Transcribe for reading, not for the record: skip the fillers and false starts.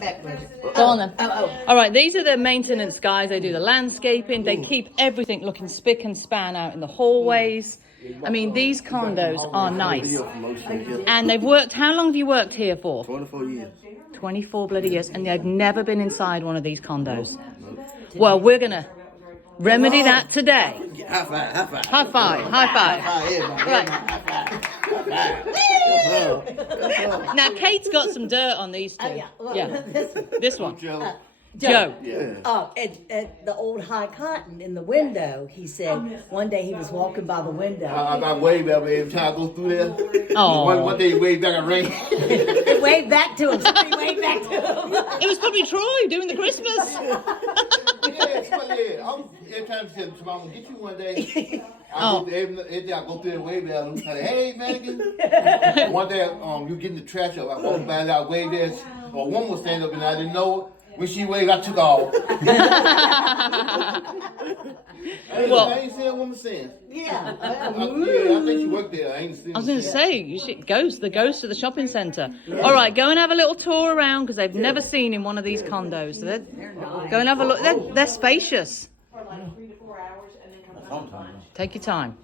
back with it. Go on then. Oh. All right, these are the maintenance guys. They do the landscaping. They keep everything looking spick and span out in the hallways. I mean, these condos are nice. And they've worked, how long have you worked here for? 24 years. 24 bloody years. And they've never been inside one of these condos. Well, we're going to remedy that today. High five, high five. High five, high five. Right. Now, Kate's got some dirt on these two. Yeah. This one. Joe. Joe. Yeah. At the old high cotton in the window, he said one day he was walking by the window. I wave every time I go through there. Oh. One day he waved back and rain. He waved back to him. Somebody waved back to him. It was probably Troy doing the Christmas. Yeah. I'm every time I said, I'm gonna get you one day. Every day I go through and wave at him. Say, hey, mannequin. One day, you getting the trash up. I walked by and I waved at. Or one was standing up and I didn't know it. When she waved, I took off. Well, I ain't seen a woman since. Yeah. I think she worked there. I ain't seen. I was going to say, you should the ghost of the shopping centre. All right, go and have a little tour around because they've never seen in one of these condos. So go and have a look. They're spacious. Take your time.